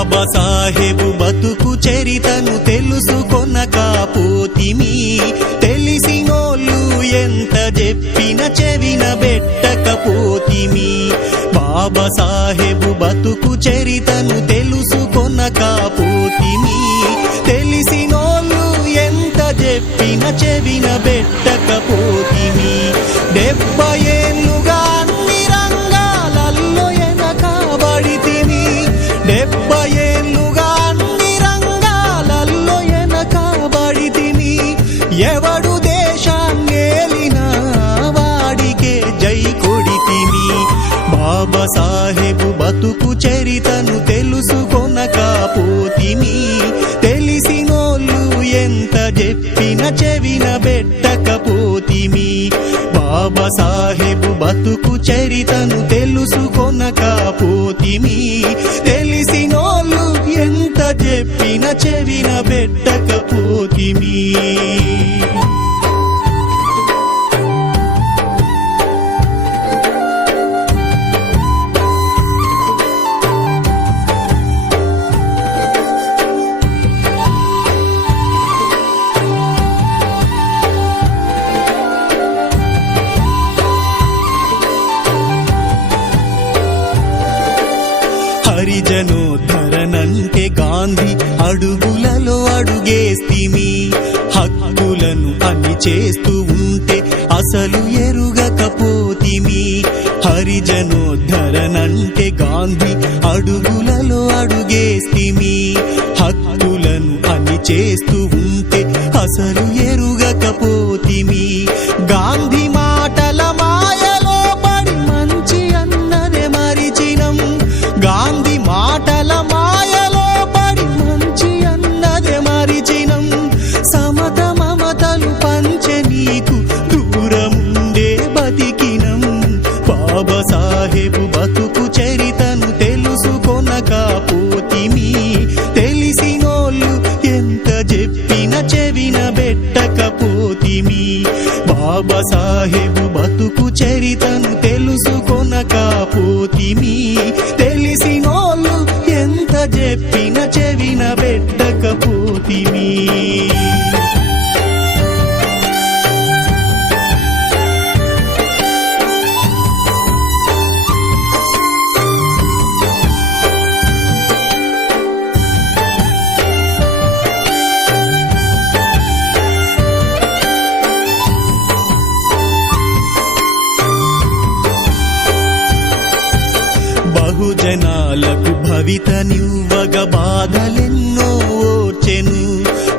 బాబాసాహెబు బతుకు చరితను తెలుసుకొనకపోతిమి, తెలిసినోళ్ళు ఎంత చెప్పిన చెవిన బెట్టకపోతిమి. బాబాసాహెబు బతుకు చరితను తెలుసుకొనకపోతిమి, తెలిసినోళ్ళు ఎంత చెప్పిన చెవిన బెట్టకపోతిమి. 70 ఏళ్ళుగా అన్ని రంగాలలో వెనకబడితిమి, 70 ఏళ్ళుగా అన్ని రంగాలలో వెనకబడితిమి. ఎవడు దేశాన్నేలినా వాడికే జై కొడితిమి. బాబాసాహెబు బతుకు చరితను తెలుసుకొనకపోతిమి, తెలిసినోళ్ళు ఎంత చెప్పిన చెవిన బెట్టకపోతిమి. బాబాసాహెబు బతుకు చరితను తెలుసుకొనకపోతిమి, తెలిసినోళ్ళు ఎంత చెప్పిన చెవిన బెట్టకపోతిమి. హరిజనోద్ధరణంటే గాంధీ అడుగులలో అడుగేస్తిమి, హక్కులను అన్ని చేస్తూ ఉంటే అసలు ఎరుగకపోతిమి. హరిజనోద్ధరణంటే గాంధీ అడుగులలో అడుగేస్తిమి, హక్కులను అన్ని చేస్తూ ఉంటే అసలు ఎరుగకపోతిమి. గాంధీ మాటల మాయలో పడి మంచి అన్నదే మరిచినం, గాంధీ మాటల మాయలో పడి మంచి అన్నదే మరిచినం. సమత మమతలు పంచె నీకు దూరముండే బతికినం. బాబాసాహెబు బతుకు చరితను తెలుసుకొనకపోతిమి, తెలిసినోళ్ళు ఎంత చెప్పిన చెవిన బెట్టకపోతిమి. బాబాసాహెబు బతుకు చరితను తెలుసుకొనకపోతిమి, తెలిసినోళ్ళు ఎంత చెప్పిన చెవిన బెట్టకపోతిమి. బహుజనాలకు భవితనివ్వగ బాధలెన్నో ఓర్చెను,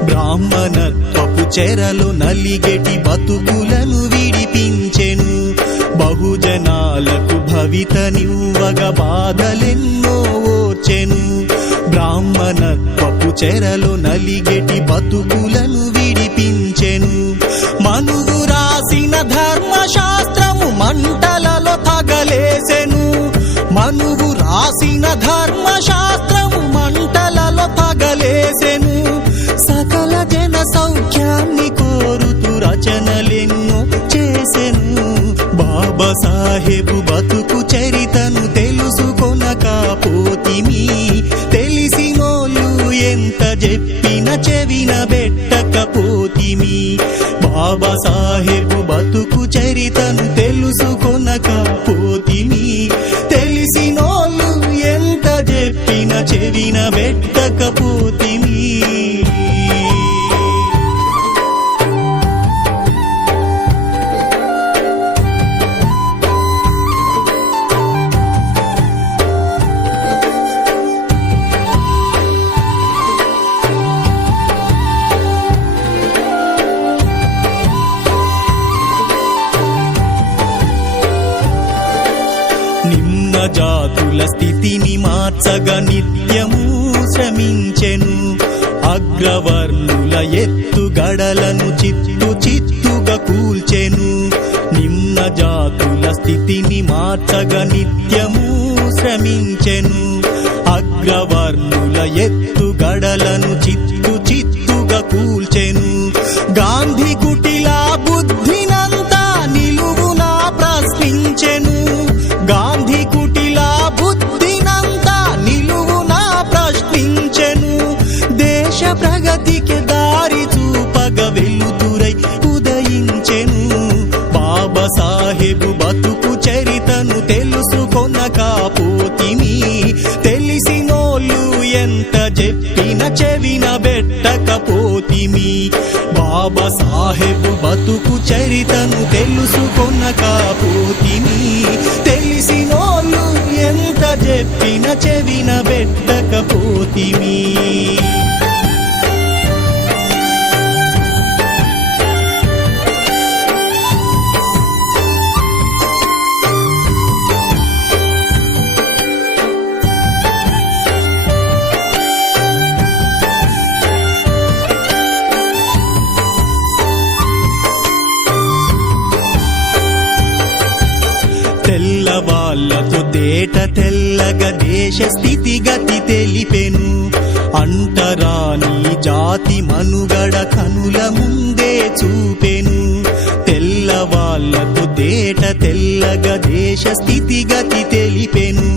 బ్రాహ్మణత్వపు చెరలు నలిగెటి బతుకులను విడిపించెను. బహుజనాలకు భవితనివ్వగ బాధలెన్నో ఓర్చెను, బ్రాహ్మణత్వపు చెరలు నలిగెటి బతుకులను విడిపించెను. మనువు రాసిన ధర్మశాస్త్రము మంటలలో తగలేసెను, మనువు రాసిన ధర్మశాస్త్రము మంటలలో తగలేసెను. సకల జన సౌఖ్యాన్ని కోరుతూ రచనలెన్నో చేసెను. బాబాసాహెబు బతుకు చరితను తెలుసుకొనకపోతిమి, తెలిసినోళ్ళు ఎంత చెప్పిన చెవిన బెట్టకపోతిమి. బాబాసాహెబు బతుకు చరితను తెలుసుకొనకపోతిమి, తెలిసినోళ్ళు ఎంత చెప్పిన చెవిన బెట్టకపోతిమి. నిమ్న జాతుల స్థితిని మార్చగా నిత్యము శ్రమించెను, అగ్రవర్ణుల ఎత్తుగడలను చిత్తు చిత్తుగా కూల్చెను. నిమ్న జాతుల స్థితిని మార్చగా నిత్యము శ్రమించెను, అగ్రవర్ణుల ఎత్తుగడలను చిత్తు చిత్తుగా కూల్చెను. గాంధీ కుటిల బుద్ధినంతా నిలువునా ప్రశ్నించెను, గాంధీ కుటిల బుద్ధినంతా నిలువునా ప్రశ్నించెను. చెవిన బెట్టకపోతిమి బాబా సాహెబు బతుకు చరితను తెలుసుకొనకపోతిమి తెలిసినోళ్ళు ఎంత చెప్పిన చెవిన బెట్టకపోతిమి తెల్లవాళ్లతో తేట తెల్లగా దేశ స్థితిగతి తెలిపెను అంటరాని జాతి మనుగడ కనుల ముందే చూపెను తెల్లవాళ్లతో తేట తెల్లగా దేశ స్థితిగతి తెలిపెను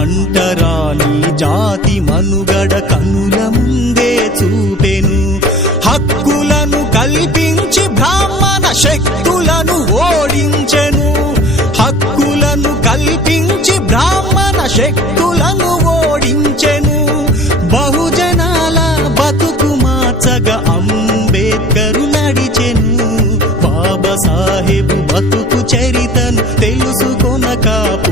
అంటరాని జాతి మనుగడ కనుల ముందే చూపెను హక్కులను కల్పించి బ్రాహ్మణ శక్తులను ఓడించెను హక్కులను కల్పించి బ్రాహ్మణ శక్తులను ఓడించెను బహుజనాల బతుకు మార్చగా అంబేద్కరు నడిచెను బాబా సాహెబు బతుకు చరితను తెలుసుకొనకపోతిమి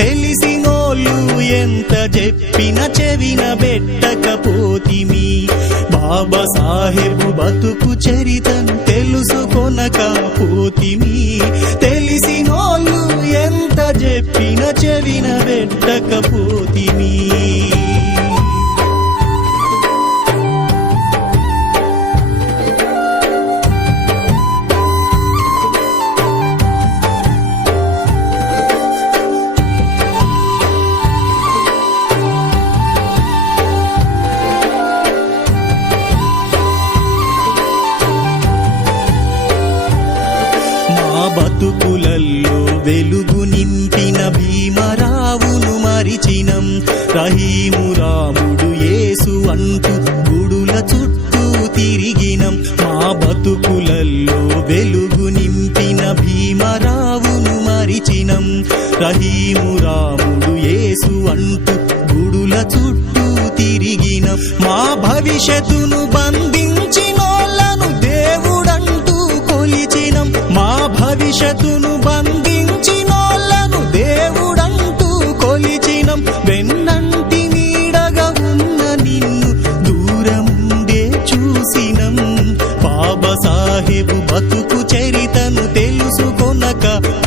తెలిసినోళ్ళు ఎంత చెప్పిన చెవిన బెట్టకపోతిమి బాబా సాహెబు బతుకు చరితను తెలుసుకొనకపోతిమి తెలిసినోళ్ళు ఎంత చెప్పిన చెవిన బెట్టకపోతిమి బతుకులల్లో వెలుగు నింపిన భీమరావును మరిచినం రహీము రాముడు యేసు అంటూ గుడుల చుట్టూ తిరిగినం మా బతుకులల్లో వెలుగు నింపిన భీమరావును మరిచినం రహీము రాముడు యేసు అంటూ గుడుల చుట్టూ తిరిగినం మా భవిష్యత్తును బంధించినోళ్ళను దేవుడంటూ కొలిచినం మా భవిష్యత్తును బంధించినోళ్ళను దేవుడంటూ కొలిచినం వెన్నంటి నీడగా ఉన్న నిన్ను దూరముందే చూసినం బాబా సాహెబు బతుకు చరితను తెలుసుకొనకపోతిమి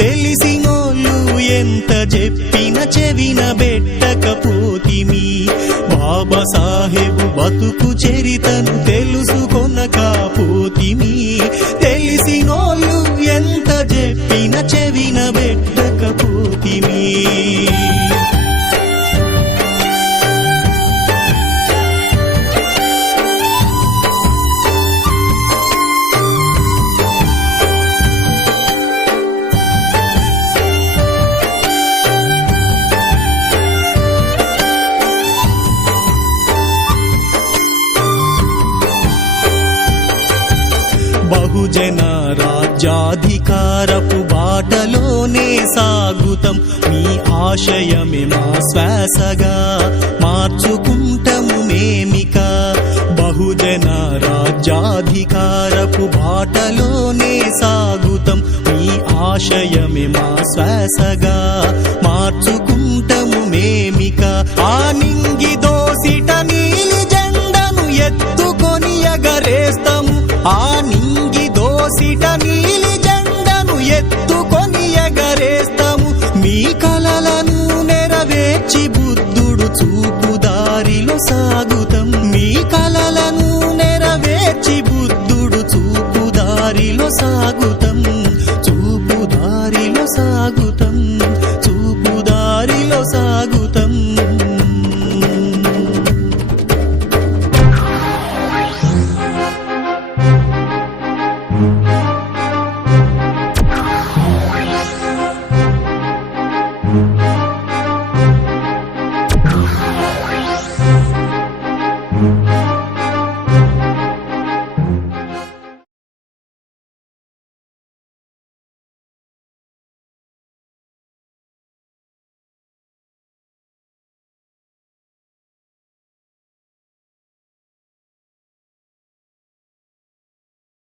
తెలిసినోళ్ళు ఎంత చెప్పిన చెవిన బెట్టకపోతిమి బాబా సాహెబు బతుకు చరితను తెలుసుకొనకపోతిమి తెలిసినోళ్ళు ఎంత చెప్పిన చెవిన బెట్టకపోతిమి బహుజన రాజ్యాధికారపు బాటలోనే సాగుతం మీ ఆశయమే మా శ్వాసగా మార్చుకుంటము మేమిక బహుజన రాజ్యాధికారపు బాటలోనే సాగుతం మీ ఆశయమే మా శ్వాసగా మార్చుకుంటము మేమిక ఆ నింగి దోసిట నీలి జెండను ఎత్తుకొని ఎగరేస్తాము ఆ నింగి దోసిట